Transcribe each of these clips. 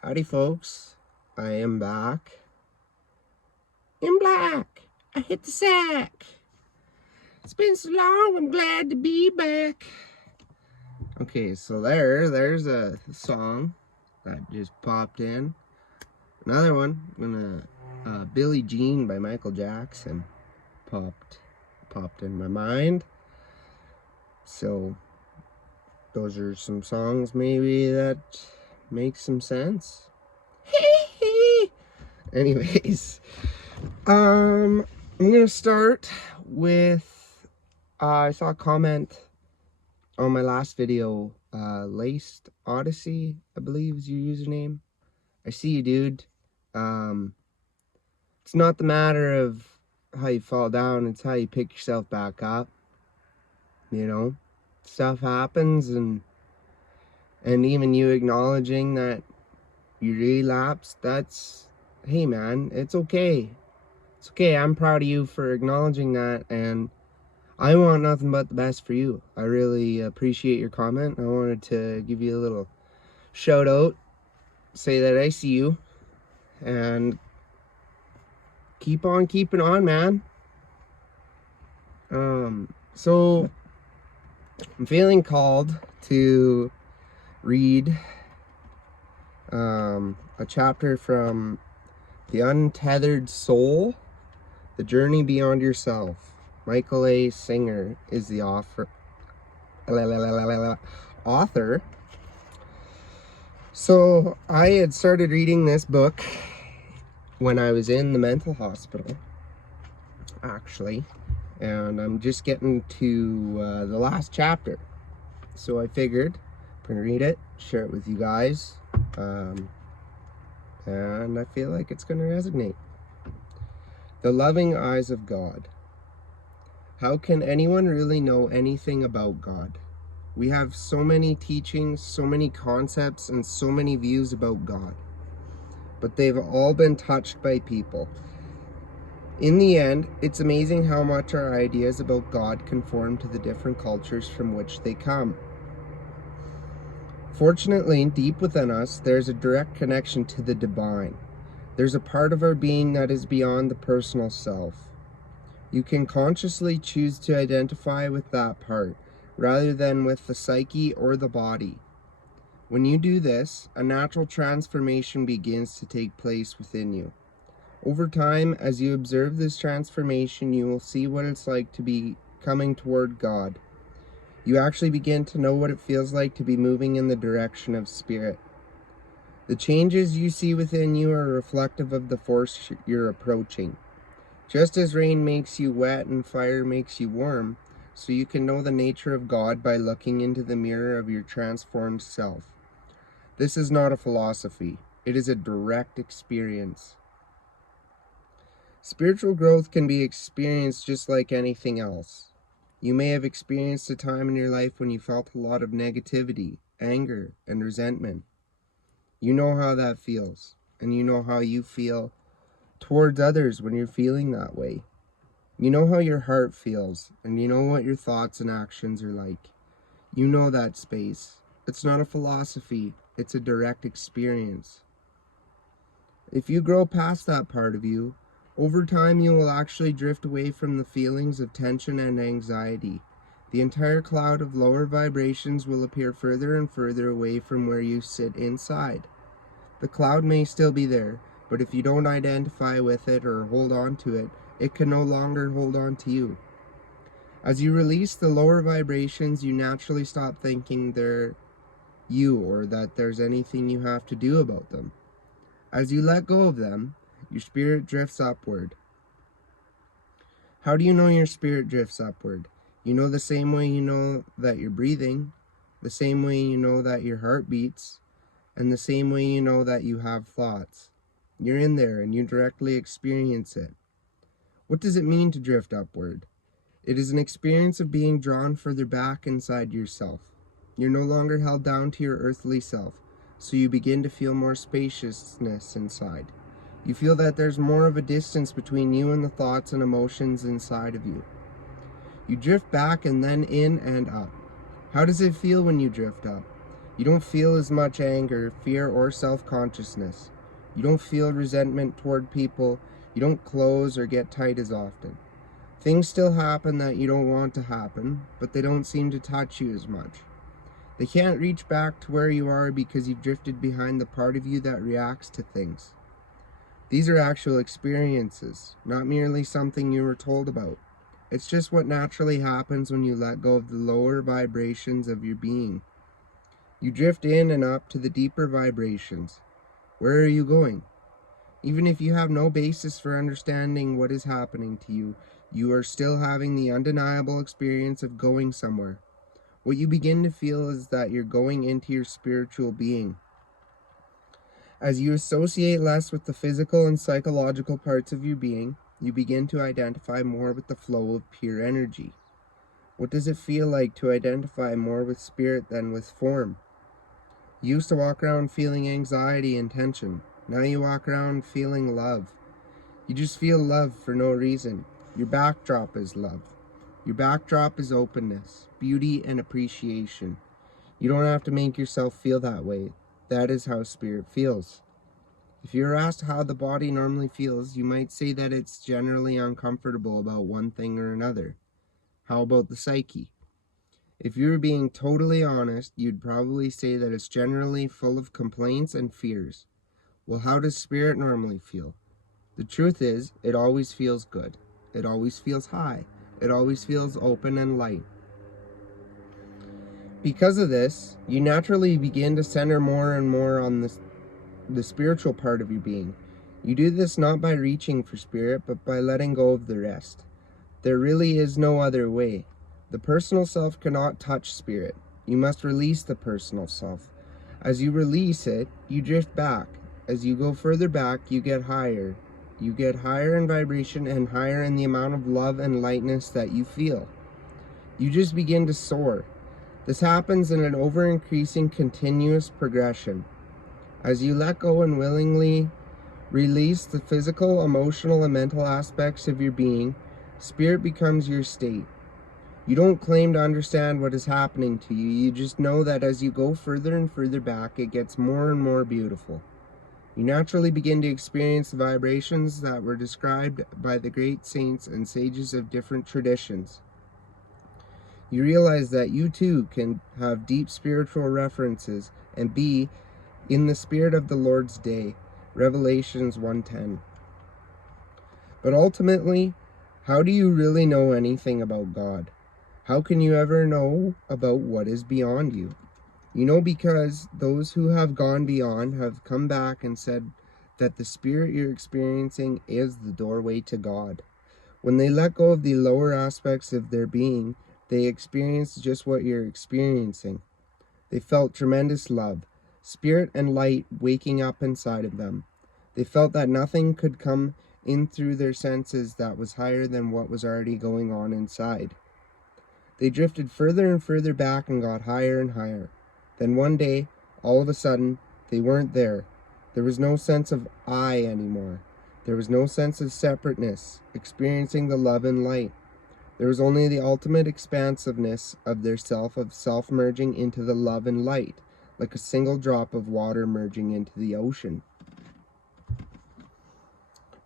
Howdy, folks. I am back. In black. I hit the sack. It's been so long, I'm glad to be back. Okay, so there's a song that just popped in. Another one, Billie Jean by Michael Jackson popped in my mind. So those are some songs maybe that make some sense. Anyways, I'm gonna start with I saw a comment on my last video, Laced Odyssey, I believe is your username. I see you, dude. It's not the matter of how you fall down, it's how you pick yourself back up. You know, stuff happens, and even you acknowledging that you relapsed, that's, hey man, it's okay. It's okay. I'm proud of you for acknowledging that, and I want nothing but the best for you. I really appreciate your comment. I wanted to give you a little shout out, say that I see you, and keep on keeping on, man. So I'm feeling called to read a chapter from The Untethered Soul, The Journey Beyond Yourself. Michael A. Singer is the author. So I had started reading this book when I was in the mental hospital, actually, and I'm just getting to the last chapter. So I figured I'm gonna read it, share it with you guys, and I feel like it's gonna resonate. The Loving Eyes of God. How can anyone really know anything about God? We have so many teachings, so many concepts, and so many views about God, but they've all been touched by people. In the end, it's amazing how much our ideas about God conform to the different cultures from which they come. Fortunately, deep within us, there's a direct connection to the divine. There's a part of our being that is beyond the personal self. You can consciously choose to identify with that part, rather than with the psyche or the body. When you do this, a natural transformation begins to take place within you. Over time, as you observe this transformation, you will see what it's like to be coming toward God. You actually begin to know what it feels like to be moving in the direction of spirit. The changes you see within you are reflective of the force you're approaching. Just as rain makes you wet and fire makes you warm, so you can know the nature of God by looking into the mirror of your transformed self. This is not a philosophy. It is a direct experience. Spiritual growth can be experienced just like anything else. You may have experienced a time in your life when you felt a lot of negativity, anger, and resentment. You know how that feels, and you know how you feel towards others when you're feeling that way. You know how your heart feels, and you know what your thoughts and actions are like. You know that space. It's not a philosophy, it's a direct experience. If you grow past that part of you, over time you will actually drift away from the feelings of tension and anxiety. The entire cloud of lower vibrations will appear further and further away from where you sit inside. The cloud may still be there, but if you don't identify with it or hold on to it, it can no longer hold on to you. As you release the lower vibrations, you naturally stop thinking they're you or that there's anything you have to do about them. As you let go of them, your spirit drifts upward. How do you know your spirit drifts upward? You know the same way you know that you're breathing, the same way you know that your heart beats, and the same way you know that you have thoughts. You're in there and you directly experience it. What does it mean to drift upward? It is an experience of being drawn further back inside yourself. You're no longer held down to your earthly self, so you begin to feel more spaciousness inside. You feel that there's more of a distance between you and the thoughts and emotions inside of you. You drift back and then in and up. How does it feel when you drift up? You don't feel as much anger, fear, or self-consciousness. You don't feel resentment toward people. You don't close or get tight as often. Things still happen that you don't want to happen, but they don't seem to touch you as much. They can't reach back to where you are because you've drifted behind the part of you that reacts to things. These are actual experiences, not merely something you were told about. It's just what naturally happens when you let go of the lower vibrations of your being. You drift in and up to the deeper vibrations. Where are you going? Even if you have no basis for understanding what is happening to you, you are still having the undeniable experience of going somewhere. What you begin to feel is that you're going into your spiritual being. As you associate less with the physical and psychological parts of your being, you begin to identify more with the flow of pure energy. What does it feel like to identify more with spirit than with form? You used to walk around feeling anxiety and tension. Now you walk around feeling love. You just feel love for no reason. Your backdrop is love. Your backdrop is openness, beauty, and appreciation. You don't have to make yourself feel that way. That is how spirit feels. If you're asked how the body normally feels, you might say that it's generally uncomfortable about one thing or another. How about the psyche? If you were being totally honest, you'd probably say that it's generally full of complaints and fears. Well, how does spirit normally feel? The truth is, it always feels good. It always feels high. It always feels open and light. Because of this, you naturally begin to center more and more on the spiritual part of your being. You do this not by reaching for spirit, but by letting go of the rest. There really is no other way. The personal self cannot touch spirit. You must release the personal self. As you release it, you drift back. As you go further back, you get higher. You get higher in vibration and higher in the amount of love and lightness that you feel. You just begin to soar. This happens in an ever-increasing continuous progression. As you let go and willingly release the physical, emotional, and mental aspects of your being, spirit becomes your state. You don't claim to understand what is happening to you. You just know that as you go further and further back, it gets more and more beautiful. You naturally begin to experience the vibrations that were described by the great saints and sages of different traditions. You realize that you too can have deep spiritual references and be in the spirit of the Lord's day. Revelations 1:10. But ultimately, how do you really know anything about God? How can you ever know about what is beyond you? You know, because those who have gone beyond have come back and said that the spirit you're experiencing is the doorway to God. When they let go of the lower aspects of their being, they experienced just what you're experiencing. They felt tremendous love, spirit and light waking up inside of them. They felt that nothing could come in through their senses that was higher than what was already going on inside. They drifted further and further back and got higher and higher. Then one day, all of a sudden, they weren't there. There was no sense of I anymore. There was no sense of separateness, experiencing the love and light. There was only the ultimate expansiveness of their self merging into the love and light, like a single drop of water merging into the ocean.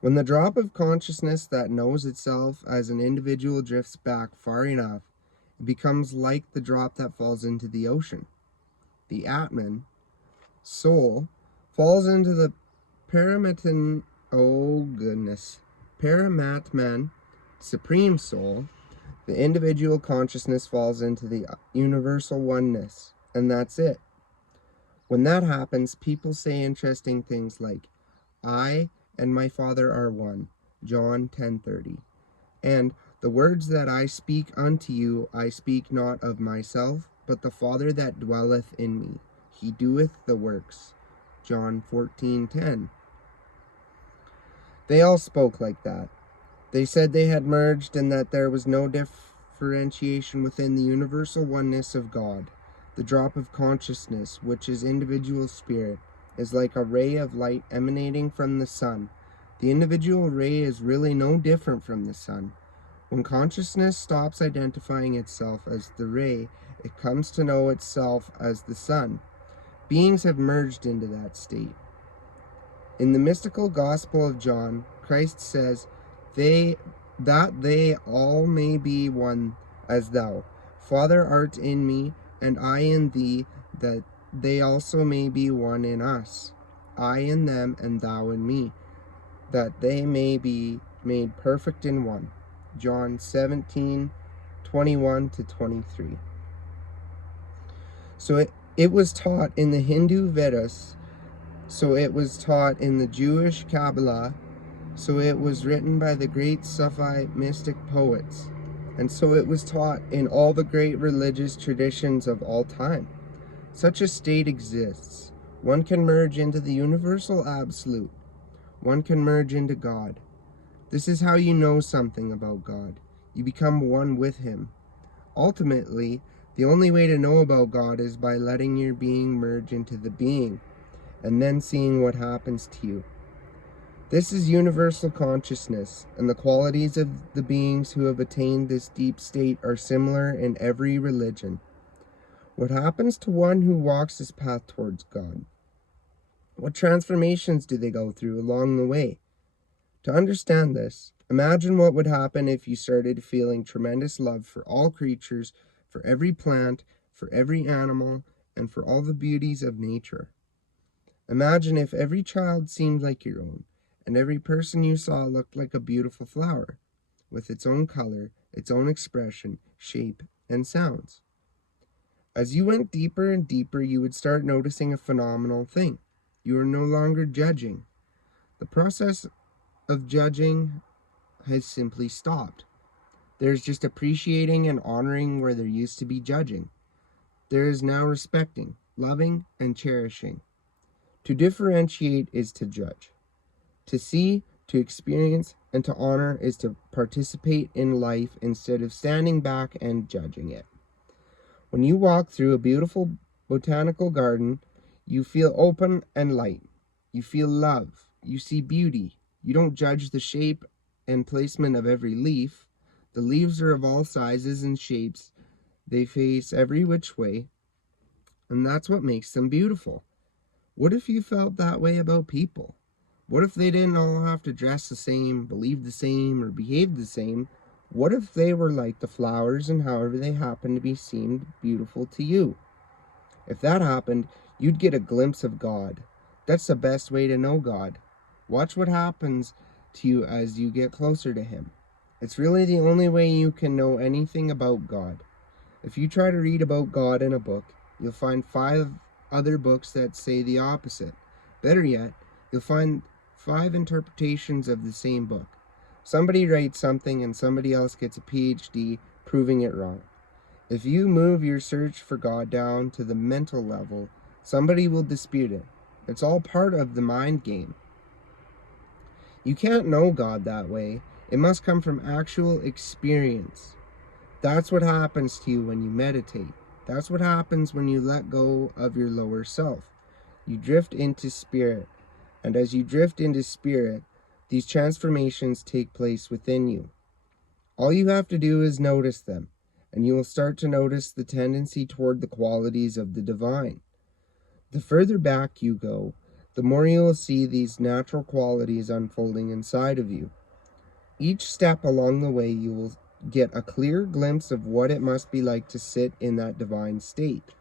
When the drop of consciousness that knows itself as an individual drifts back far enough, it becomes like the drop that falls into the ocean. The Atman, soul, falls into the Paramatman, supreme soul. The individual consciousness falls into the universal oneness, and that's it. When that happens, people say interesting things like, I and my Father are one, John 10:30, and the words that I speak unto you, I speak not of myself, but the Father that dwelleth in me. He doeth the works, John 14:10. They all spoke like that. They said they had merged and that there was no differentiation within the universal oneness of God. The drop of consciousness, which is individual spirit, is like a ray of light emanating from the sun. The individual ray is really no different from the sun. When consciousness stops identifying itself as the ray, it comes to know itself as the sun. Beings have merged into that state. In the mystical Gospel of John, Christ says, that they all may be one as thou, Father, art in me, and I in thee, that they also may be one in us, I in them, and thou in me, that they may be made perfect in one. John 17:21-23. So it was taught in the Hindu Vedas, so it was taught in the Jewish Kabbalah, so it was written by the great Sufi mystic poets, and so it was taught in all the great religious traditions of all time. Such a state exists. One can merge into the universal absolute. One can merge into God. This is how you know something about God. You become one with Him. Ultimately, the only way to know about God is by letting your being merge into the being, and then seeing what happens to you. This is universal consciousness, and the qualities of the beings who have attained this deep state are similar in every religion. What happens to one who walks this path towards God? What transformations do they go through along the way? To understand this, imagine what would happen if you started feeling tremendous love for all creatures, for every plant, for every animal, and for all the beauties of nature. Imagine if every child seemed like your own, and every person you saw looked like a beautiful flower, with its own color, its own expression, shape, and sounds. As you went deeper and deeper, you would start noticing a phenomenal thing. You are no longer judging. The process of judging has simply stopped. There's just appreciating and honoring where there used to be judging. There is now respecting, loving, and cherishing. To differentiate is to judge. To see, to experience, and to honor is to participate in life instead of standing back and judging it. When you walk through a beautiful botanical garden, you feel open and light. You feel love. You see beauty. You don't judge the shape and placement of every leaf. The leaves are of all sizes and shapes. They face every which way, and that's what makes them beautiful. What if you felt that way about people? What if they didn't all have to dress the same, believe the same, or behave the same? What if they were like the flowers and however they happen to be seemed beautiful to you? If that happened, you'd get a glimpse of God. That's the best way to know God. Watch what happens to you as you get closer to Him. It's really the only way you can know anything about God. If you try to read about God in a book, you'll find 5 other books that say the opposite. Better yet, you'll find 5 interpretations of the same book. Somebody writes something and somebody else gets a PhD proving it wrong. If you move your search for God down to the mental level, somebody will dispute it. It's all part of the mind game. You can't know God that way. It must come from actual experience. That's what happens to you when you meditate. That's what happens when you let go of your lower self. You drift into spirit. And as you drift into spirit, these transformations take place within you. All you have to do is notice them, and you will start to notice the tendency toward the qualities of the divine. The further back you go, the more you will see these natural qualities unfolding inside of you. Each step along the way, you will get a clear glimpse of what it must be like to sit in that divine state.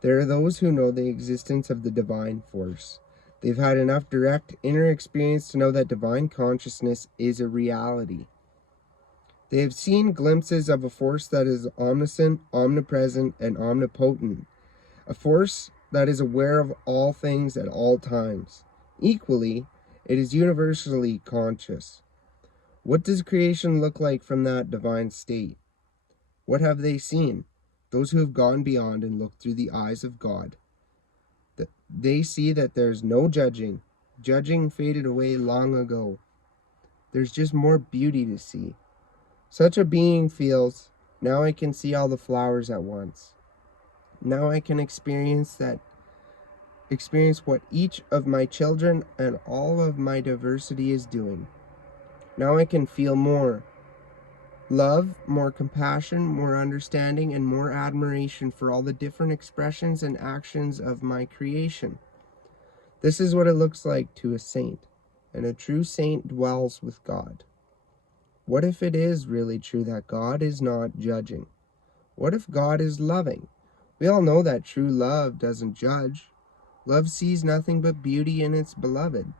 There are those who know the existence of the divine force. They've had enough direct inner experience to know that divine consciousness is a reality. They have seen glimpses of a force that is omniscient, omnipresent, and omnipotent. A force that is aware of all things at all times. Equally, it is universally conscious. What does creation look like from that divine state? What have they seen? Those who have gone beyond and looked through the eyes of God. They see that there's no judging. Judging faded away long ago. There's just more beauty to see. Such a being feels, now I can see all the flowers at once. Now I can experience what each of my children and all of my diversity is doing. Now I can feel more. love, more compassion, more understanding, and more admiration for all the different expressions and actions of my creation. This is what it looks like to a saint, and a true saint dwells with God. What if it is really true that God is not judging? What if God is loving? We all know that true love doesn't judge. Love sees nothing but beauty in its beloved.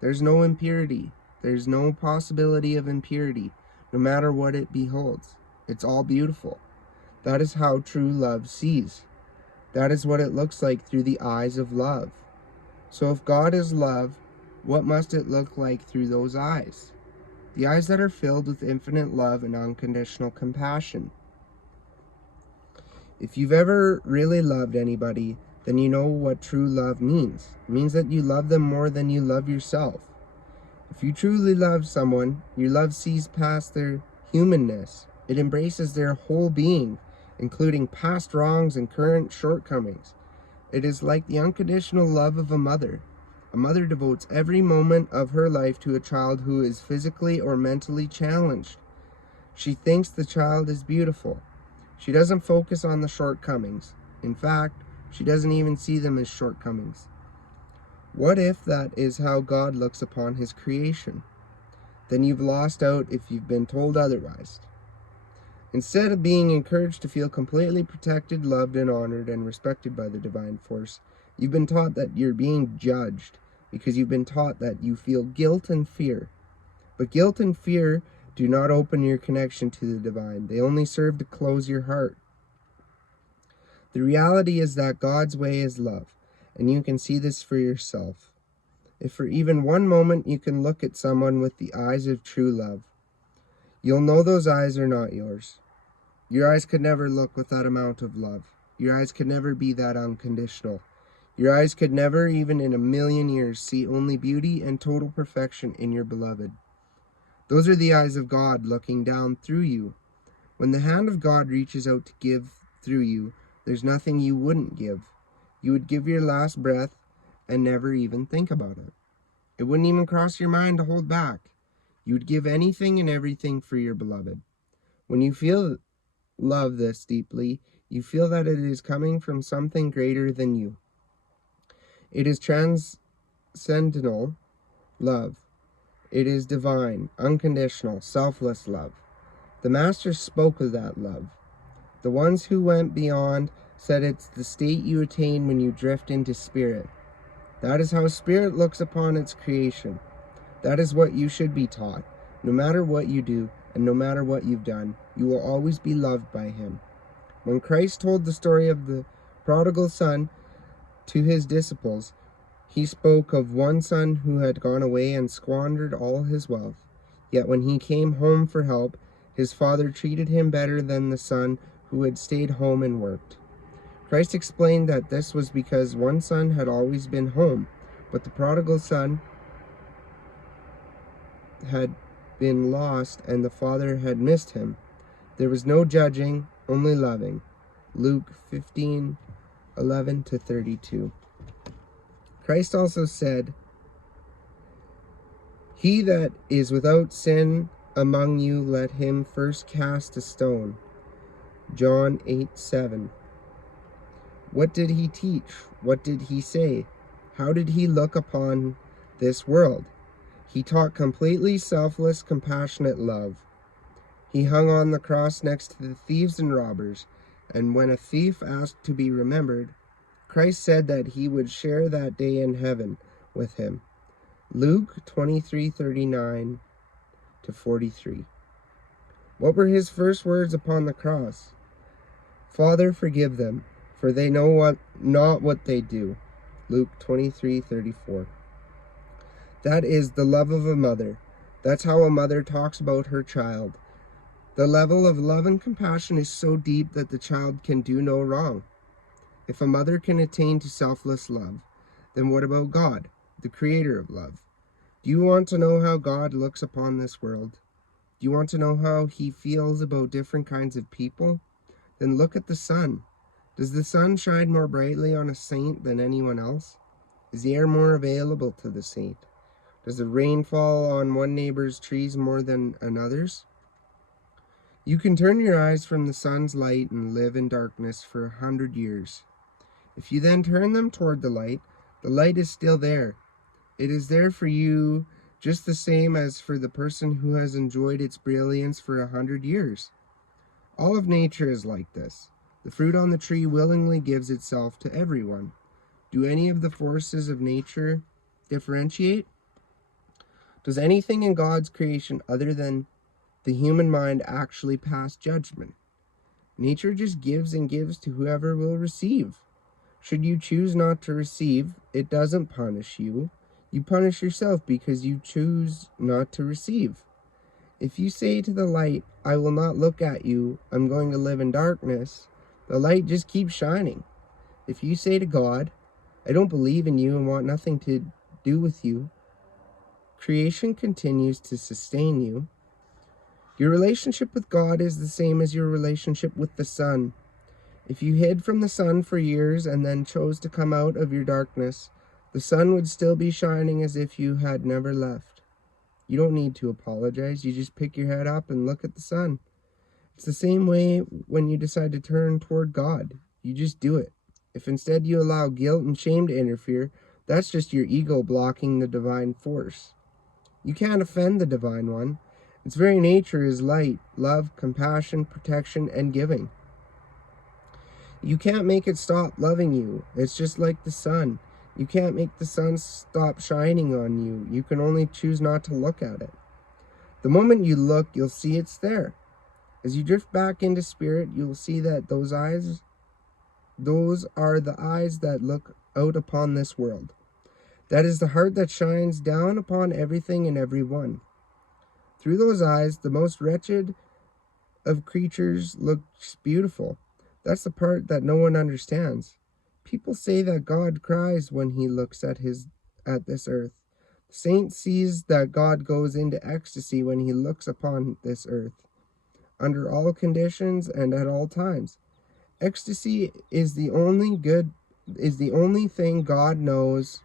There's no impurity. There's no possibility of impurity, no matter what it beholds. It's all beautiful. That is how true love sees. That is what it looks like through the eyes of love. So if God is love, what must it look like through those eyes? The eyes that are filled with infinite love and unconditional compassion. If you've ever really loved anybody, then you know what true love means. It means that you love them more than you love yourself. If you truly love someone, your love sees past their humanness. It embraces their whole being, including past wrongs and current shortcomings. It is like the unconditional love of a mother. A mother devotes every moment of her life to a child who is physically or mentally challenged. She thinks the child is beautiful. She doesn't focus on the shortcomings. In fact, she doesn't even see them as shortcomings. What if that is how God looks upon his creation? Then you've lost out if you've been told otherwise. Instead of being encouraged to feel completely protected, loved, and honored and respected by the divine force, you've been taught that you're being judged because you've been taught that you feel guilt and fear. But guilt and fear do not open your connection to the divine. They only serve to close your heart. The reality is that God's way is love, and you can see this for yourself. If for even one moment you can look at someone with the eyes of true love, you'll know those eyes are not yours. Your eyes could never look with that amount of love. Your eyes could never be that unconditional. Your eyes could never, even in a million years, see only beauty and total perfection in your beloved. Those are the eyes of God looking down through you. When the hand of God reaches out to give through you, there's nothing you wouldn't give. You would give your last breath and never even think about it. It wouldn't even cross your mind to hold back. You would give anything and everything for your beloved. When you feel love this deeply, you feel that it is coming from something greater than you. It is transcendental love. It is divine, unconditional, selfless love. The Master spoke of that love. The ones who went beyond said it's the state you attain when you drift into spirit. That is how spirit looks upon its creation. That is what you should be taught. No matter what you do, and no matter what you've done, you will always be loved by him. When Christ told the story of the prodigal son to his disciples, he spoke of one son who had gone away and squandered all his wealth. Yet when he came home for help, his father treated him better than the son who had stayed home and worked. Christ explained that this was because one son had always been home, but the prodigal son had been lost and the father had missed him. There was no judging, only loving. Luke 15:11-32. Christ also said, "He that is without sin among you, let him first cast a stone." John 8:7. What did he teach? What did he say? How did he look upon this world? He taught completely selfless, compassionate love. He hung on the cross next to the thieves and robbers, and when a thief asked to be remembered, Christ said that he would share that day in heaven with him. Luke 23:39-43. What were his first words upon the cross? "Father, forgive them, for they know not what they do." Luke 23:34. That is the love of a mother. That's how a mother talks about her child. The level of love and compassion is so deep that the child can do no wrong. If a mother can attain to selfless love, then what about God, the creator of love? Do you want to know how God looks upon this world? Do you want to know how he feels about different kinds of people? Then look at the sun. Does the sun shine more brightly on a saint than anyone else? Is the air more available to the saint? Does the rain fall on one neighbor's trees more than another's? You can turn your eyes from the sun's light and live in darkness for 100 years. If you then turn them toward the light is still there. It is there for you just the same as for the person who has enjoyed its brilliance for 100 years. All of nature is like this. The fruit on the tree willingly gives itself to everyone. Do any of the forces of nature differentiate? Does anything in God's creation other than the human mind actually pass judgment? Nature just gives and gives to whoever will receive. Should you choose not to receive, it doesn't punish you. You punish yourself because you choose not to receive. If you say to the light, I will not look at you, I'm going to live in darkness, the light just keeps shining. If you say to God, I don't believe in you and want nothing to do with you, creation continues to sustain you. Your relationship with God is the same as your relationship with the sun. If you hid from the sun for years and then chose to come out of your darkness, the sun would still be shining as if you had never left. You don't need to apologize. You just pick your head up and look at the sun. It's the same way when you decide to turn toward God. You just do it. If instead you allow guilt and shame to interfere, that's just your ego blocking the divine force. You can't offend the divine one. Its very nature is light, love, compassion, protection, and giving. You can't make it stop loving you. It's just like the sun. You can't make the sun stop shining on you. You can only choose not to look at it. The moment you look, you'll see it's there. As you drift back into spirit, you'll see that those are the eyes that look out upon this world. That is the heart that shines down upon everything and everyone. Through those eyes, the most wretched of creatures looks beautiful. That's the part that no one understands. People say that God cries when he looks at this earth. The saint sees that God goes into ecstasy when he looks upon this earth, under all conditions and at all times. Ecstasy is the only thing God knows.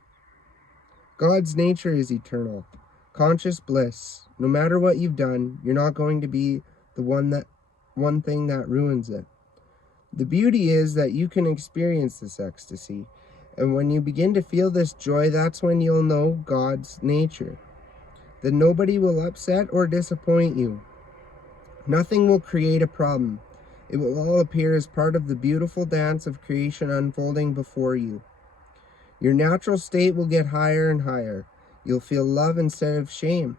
God's nature is eternal, conscious bliss. No matter what you've done, you're not going to be the one thing that ruins it. The beauty is that you can experience this ecstasy, and when you begin to feel this joy, that's when you'll know God's nature. That nobody will upset or disappoint you. Nothing will create a problem. It will all appear as part of the beautiful dance of creation unfolding before you. Your natural state will get higher and higher. You'll feel love instead of shame.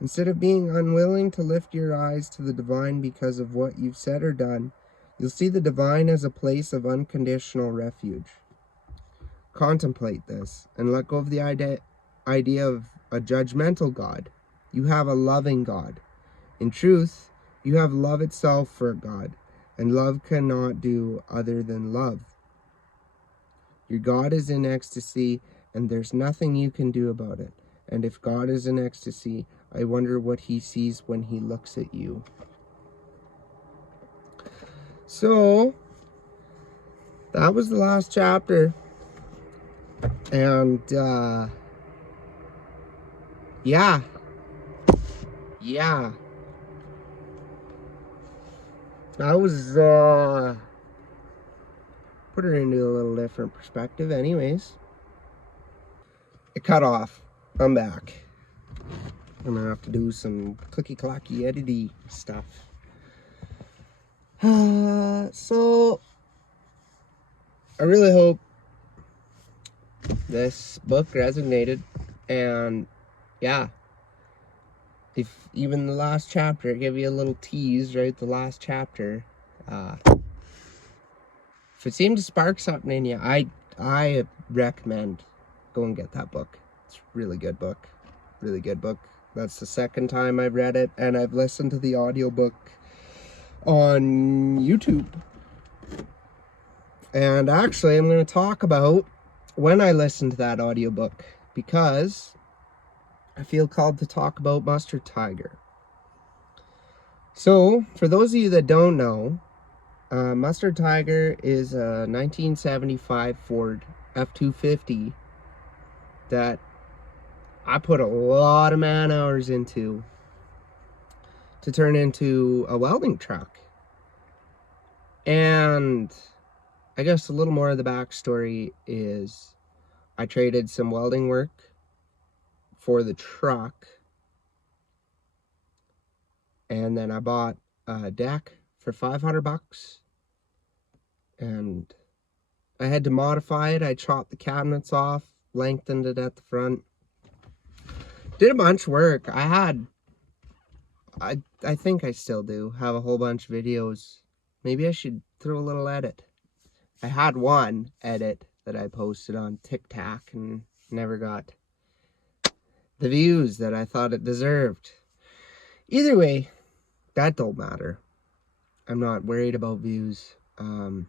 Instead of being unwilling to lift your eyes to the divine because of what you've said or done, you'll see the divine as a place of unconditional refuge. Contemplate this and let go of the idea of a judgmental God. You have a loving God. In truth, you have love itself for God, and love cannot do other than love. Your God is in ecstasy, and there's nothing you can do about it. And if God is in ecstasy, I wonder what he sees when he looks at you. So, that was the last chapter. And, yeah. That was, put it into a little different perspective anyways. It cut off. I'm back. I'm gonna have to do some clicky-clacky edity stuff. So, I really hope this book resonated, and yeah, if even the last chapter, I give you a little tease, right? The last chapter, if it seemed to spark something in you, I recommend go and get that book. It's a really good book. That's the second time I've read it, and I've listened to the audiobook on YouTube. And actually, I'm going to talk about when I listened to that audiobook, because I feel called to talk about Mustard Tiger. So, for those of you that don't know, Mustard Tiger is a 1975 Ford F-250 that I put a lot of man hours into. to turn into a welding truck. And I guess a little more of the backstory is I traded some welding work for the truck, and then I bought a deck for $500, and I had to modify it. I chopped the cabinets off, lengthened it at the front, did a bunch of work. I think I still do have a whole bunch of videos. Maybe I should throw a little edit. I had one edit that I posted on TikTok and never got the views that I thought it deserved. Either way, that don't matter. I'm not worried about views. I'm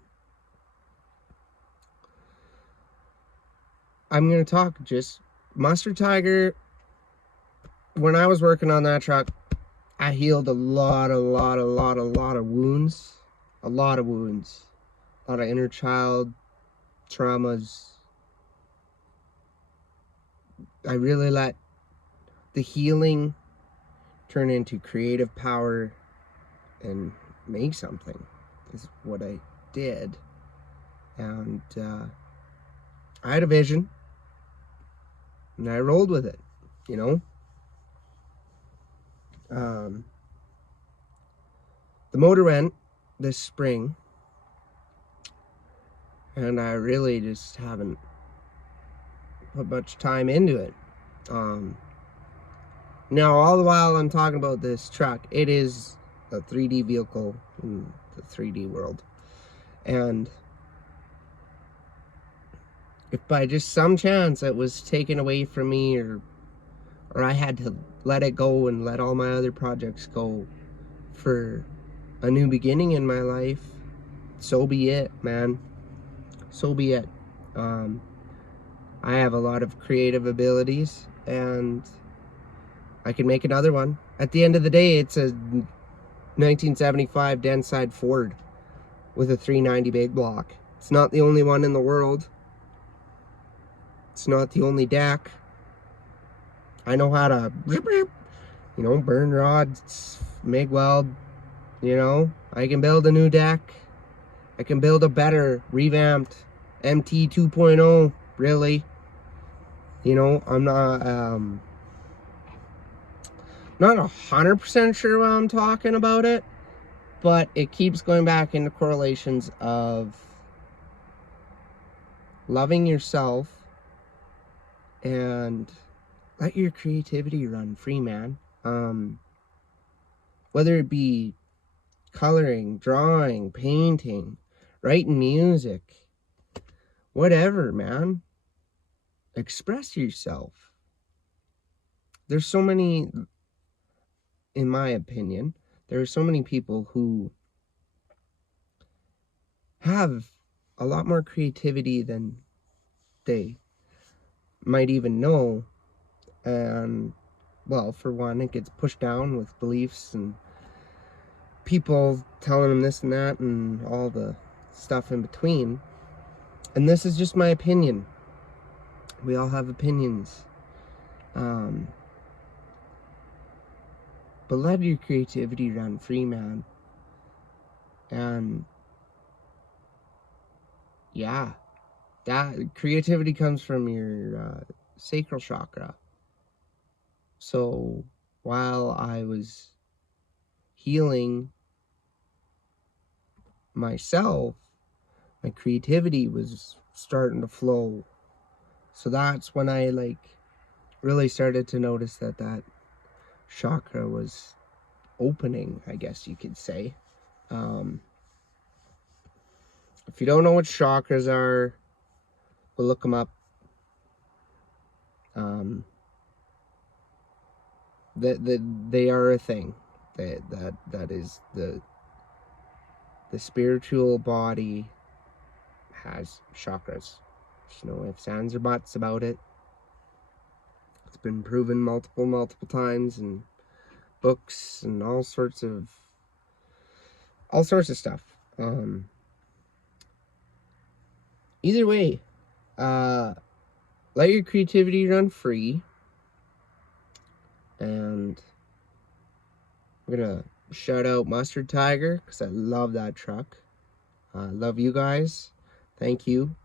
going to talk just Mustard Tiger. When I was working on that truck, I healed a lot of wounds. A lot of wounds. A lot of inner child traumas. I really let the healing turn into creative power and make something, is what I did. And I had a vision, and I rolled with it, you know. The motor went this spring, and I really just haven't put much time into it. Now, all the while I'm talking about this truck, it is a 3D vehicle in the 3D world. And if by just some chance it was taken away from me, or I had to let it go and let all my other projects go for a new beginning in my life, so be it, man. So be it. I have a lot of creative abilities, and I can make another one. At the end of the day, it's a 1975 Denside Ford with a 390 big block. It's not the only one in the world. It's not the only deck. I know how to, burn rods, MIG weld, I can build a new deck. I can build a better, revamped MT 2.0, really. I'm not 100% sure why I'm talking about it, but it keeps going back into correlations of loving yourself and let your creativity run free, man. Whether it be coloring, drawing, painting, writing music, whatever, man. Express yourself. There's so many, in my opinion, there are so many people who have a lot more creativity than they might even know. And, well, for one, it gets pushed down with beliefs and people telling them this and that and all the stuff in between. And this is just my opinion. We all have opinions. But let your creativity run free, man. And yeah, that creativity comes from your sacral chakra. So while I was healing myself, my creativity was starting to flow. So that's when I really started to notice that chakra was opening, I guess you could say. If you don't know what chakras are, we'll look them up. They are a thing. That is the spiritual body has chakras. There's no ifs, ands, or buts about it. It's been proven multiple times in books and all sorts of stuff. Either way, let your creativity run free, and I'm gonna shout out Mustard Tiger because I love that truck. Love you guys. Thank you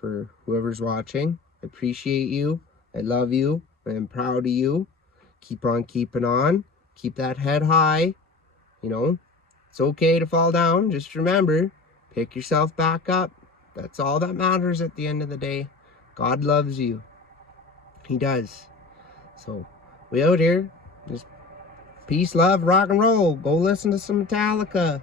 for whoever's watching. I appreciate you. I love you. I'm proud of you. Keep on keeping on. Keep that head high. You know, it's okay to fall down. Just remember, pick yourself back up. That's all that matters at the end of the day. God loves you. He does. So, we out here. Just peace, love, rock and roll. Go listen to some Metallica.